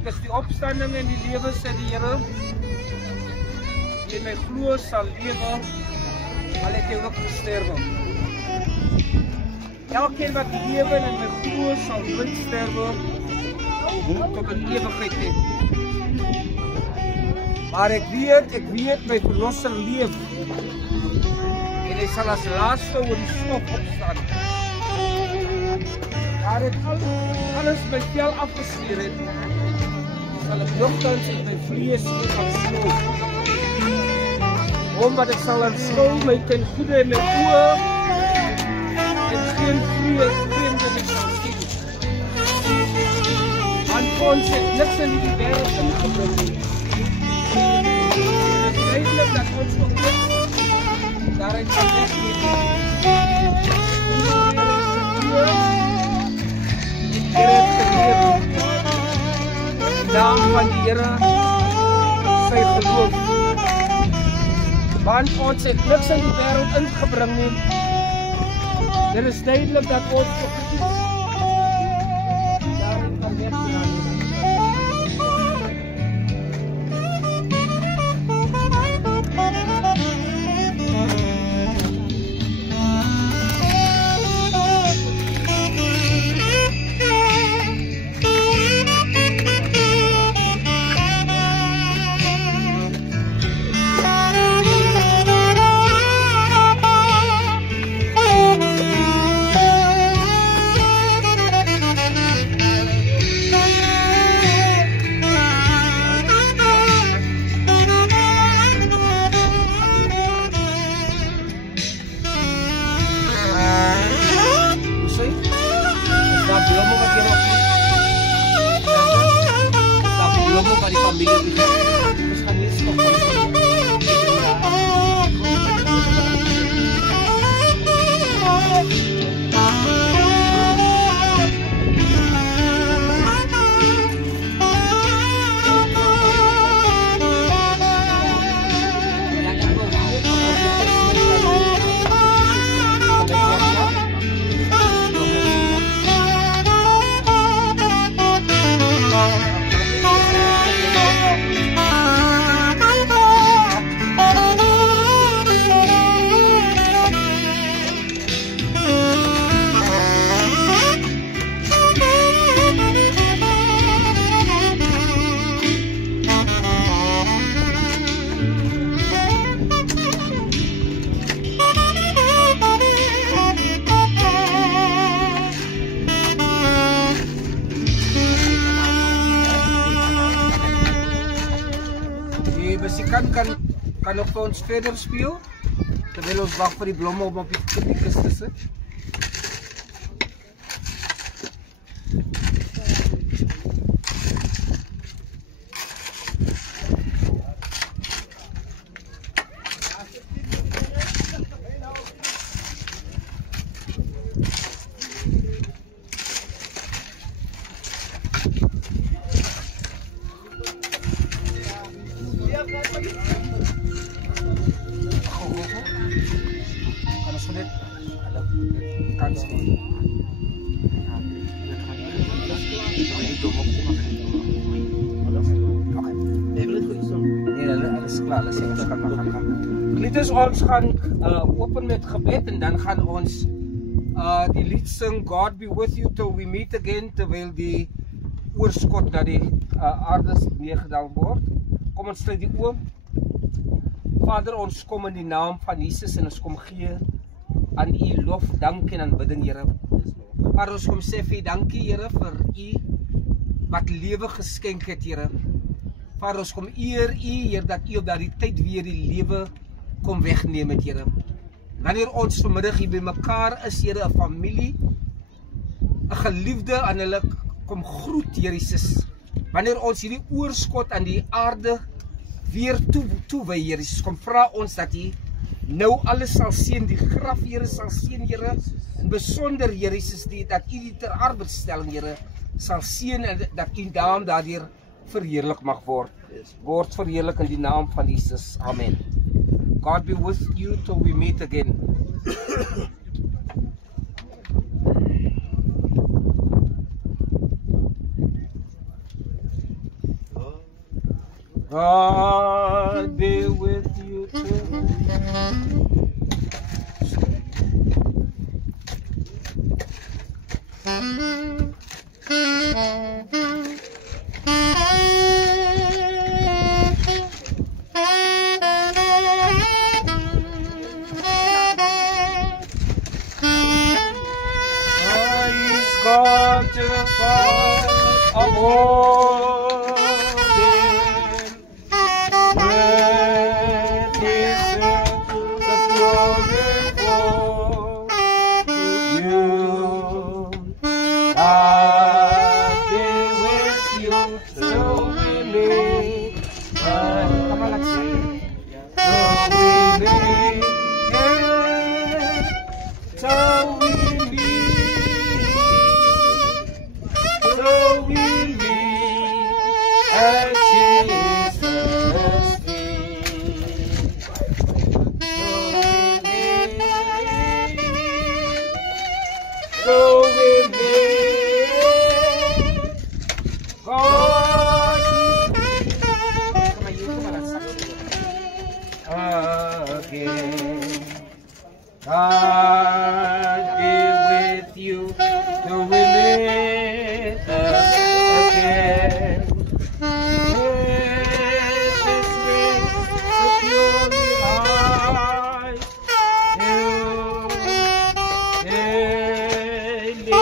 Dit is die opstanding en die lewe sê die Here. Wie in my glo sal lewe, al het hy ook gesterwe. Elkeen wat lewe en in my glo sal nooit sterwe, tot in ewigheid hê. Maar ek weet my verlosser leef. En hy sal as laaste oor die stof opstaan. Daar het alles my vel afgeskeer het, sal ek nogtans in my vlees nie aanskou. Omdat ek sal aanskou my ten goede in my oë en geen vreemde ek sal sien. Want ons het niks in die wêreld ingebring nie. Het is duidelik dat ons nog niks daarin kan wegneem. Die naam van die Here sy geloof. Want ons het niks in die wêreld ingebring nie. Dit is duidelik dat ons nog iets daarin kan wegneem. Kan nog vir ons verder speel terwyl ons wag vir die blomme om op die kus te sit. Kan ons net kans neem. alles het gaan. Lieders ons gaan open met gebed en dan gaan ons die lied sing God be with you till we meet again, terwyl die oorskot na die aarde neergedaal word. Kom ons sluit die oë. Vader, ons kom in die naam van Jesus en ons kom gee aan U lof, dank en aanbidding, Here. Maar ons kom sê vir U dankie, Here, vir U wat lewe geskenk het, Here. Vader, ons kom eer U, Here, dat U op daardie tyd weer die lewe kom wegneem het, Here. Wanneer ons vanmiddag hier by mekaar is, Here, 'n familie, 'n geliefde aan hulle kom groet, Here Jesus. Wanneer ons hierdie oorskot aan die aarde weer toewy, Here Jesus, kom vra ons dat U nou alles sal seën, die graf, Here, sal seën, Here, en besonder, Here Jesus, dat U die ter arbeidsstelling, Here, sal seën en dat U naam daardeur verheerlik mag word. Word verheerlik in die naam van Jesus. Amen. God be with you till we meet again. God be with you till God to fight a war with His the glory for you. God be with you till we meet again. Till we meet. So we meet at Jesus' feet. So we meet. God again. God be with you till we meet again. With His wings securely high, daily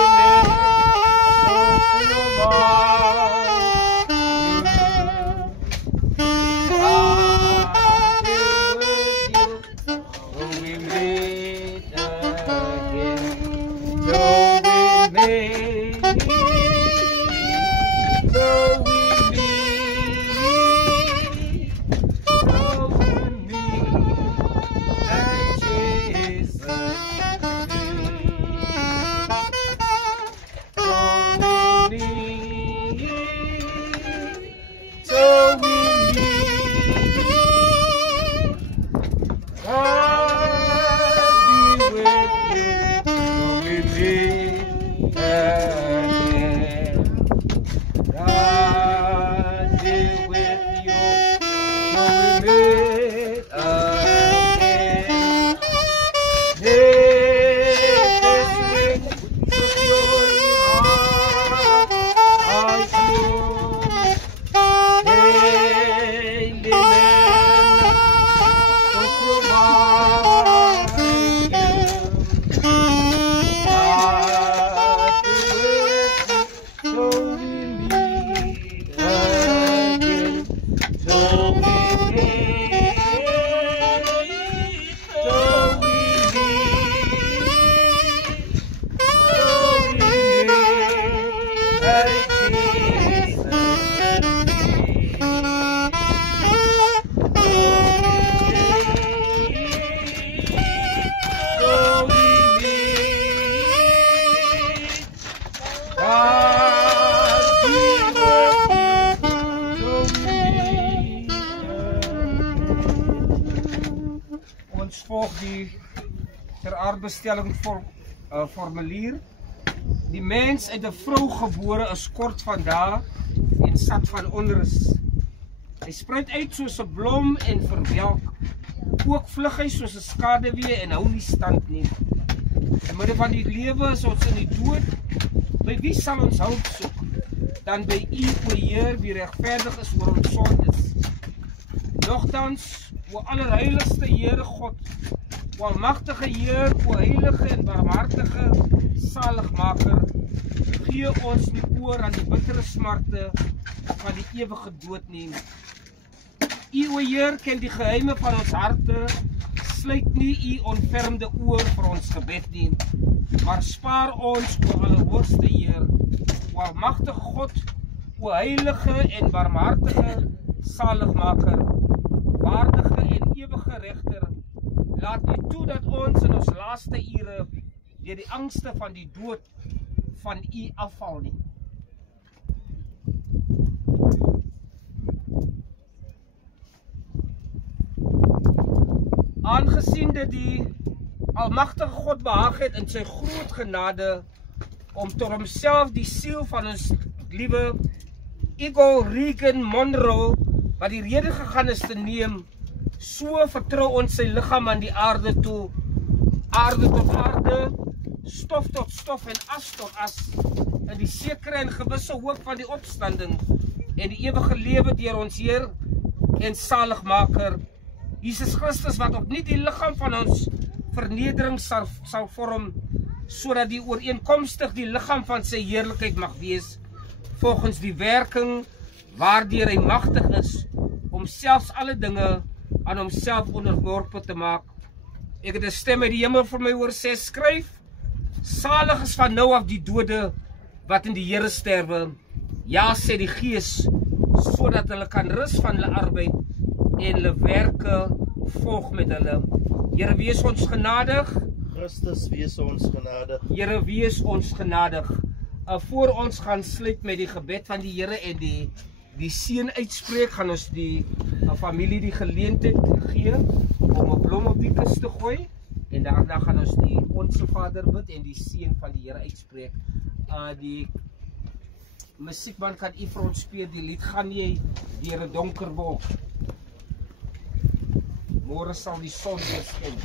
volg die ter aardbestelling formulier. Die mens uit 'n vrou gebore is kort van dae en sat van onrus. Hy spruit uit soos 'n blom en verwelk. Ook vlug hy soos 'n skaduwee en hou nie stand nie. In midde van die lewe is ons in die dood. By wie sal ons hulp soek? Dan by U, o Heer, wie regverdig is oor ons sondes. Nogtans, o allerheiligste Heere God, o almagtige Heer, o heilige en barmhartige Saligmaker, gee ons nie oor aan die bittere smarte van die ewige dood nie. U, o Heer, ken die geheime van ons harte, sluit nie U onfermde oor vir ons gebed nie, maar spaar ons, o allerhoogste Heer, o almagtige God, o heilige en barmhartige Saligmaker, waardige en ewige regter, laat nie toe dat ons in ons laaste ure deur die angste van die dood van U afval nie. Aangesien dit die almagtige God behaag het in sy groot genade om tot homself die siel van ons liewe Eagle Regan Monroe, wat die rede gegaan is te neem, so vertrou ons sy liggaam aan die aarde toe, aarde tot aarde, stof tot stof en as tot as, in die sekere en gewisse hoop van die opstanding en die ewige lewe deur ons Heer en Saligmaker, Jesus Christus, wat opnuut die liggaam van ons vernedering sal vorm, sodat die ooreenkomstig die liggaam van sy heerlikheid mag wees, volgens die werking waardeur hy magtig is, om selfs alle dinge aan homself onderworpe te maak. Ek het 'n stem uit die hemel vir my hoor sê, skryf, salig is van nou af die dode, wat in die Here sterwe, ja, sê die Gees, sodat hulle kan rus van hulle arbeid, en hulle werke volg met hulle. Here, wees ons genadig. Christus, wees ons genadig. Here, wees ons genadig. Voor ons gaan sluit met die gebed van die Here en die seën uitspreek, gaan ons die familie die geleentheid gee om 'n blom op die kus te gooi, en daarna gaan ons die Onse Vader bid en die seën van die Here uitspreek. Die musiekman kan u vir ons speel die lied Gaan jy deur 'n donker wolk. Môre sal die son weer skyn.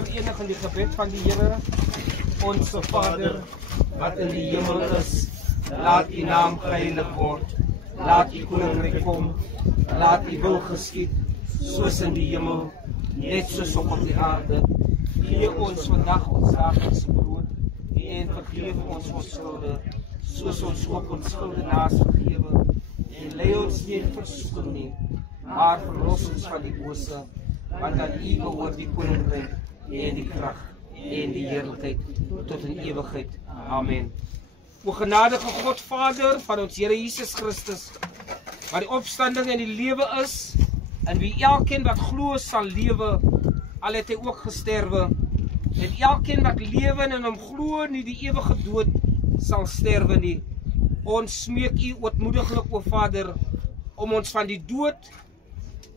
verenig in die gebed van die Here. Onse Vader, wat in die hemel is, laat U naam geheilig word. Laat U koninkryk kom, laat U wil geskied, soos in die hemel, net soos op die aarde. Gee ons vandag ons daglikse brood, en vergeef ons ons skulde, soos ons ook ons skuldenaars vergewe. En lei ons nie in versoeking nie, maar verlos ons van die bose, want aan U behoort die koninkryk, en die krag, en die heerlikheid, tot in ewigheid. Amen. O genadige God Vader van ons Here Jesus Christus, wat die opstanding en die lewe is, en wie elkeen wat glo sal lewe, al het hy ook gesterwe, en elkeen wat lewe en in hom glo nie die ewige dood sal sterwe nie. Ons smeek U ootmoediglik, o Vader, om ons van die dood,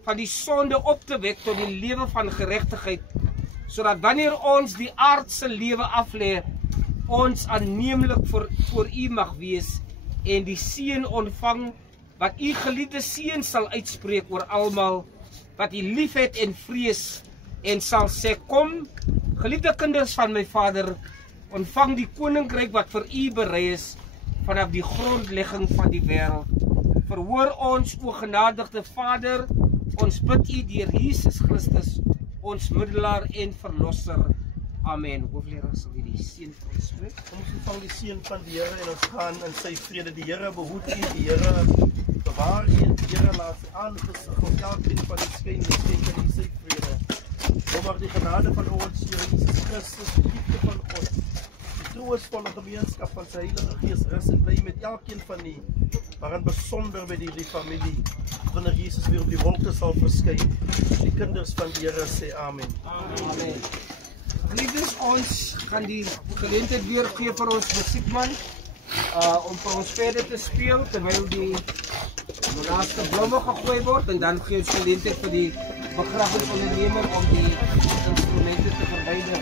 van die sonde op te wek tot die lewe van geregtigheid, sodat wanneer ons die aardse lewe aflê, ons aanneemlik voor U mag wees, en die seën ontvang, wat U geliefde seën sal uitspreek oor almal, wat U liefhet en vrees, en sal sê, kom, geliefde kinders van my Vader, ontvang die koninkryk wat vir U berei is, vanaf die grondlegging van die wêreld. Verhoor ons, o genadigde Vader, ons bid U deur Jesus Christus, ons middelaar en verlosser. Amen. Hoofleraar sal U die seën vir ons spreek. Ons ontvang die seën van die Here en ons gaan in sy vrede. Die Here behoed U, die Here bewaar U, die Here laat sy aangesig op elkeen van die skyn geskenk in sy vrede. Kom maar die genade van ons Here Jesus Christus, die liefde van God, die troostvolle gemeenskap van sy Heilige Gees rus en bly met elkeen van U, maar in besonder met die familie, wanneer Jesus weer op die wolke sal verskyn. Die kinders van die Here sê amen. Amen. Geliefdes, ons gaan die geleentheid weer gee vir ons musiekman, om vir ons verder te speel, terwyl die laaste blomme gegooi word, en dan gee ons geleentheid vir die begrafnisondernemer om die instrumente te verwyder.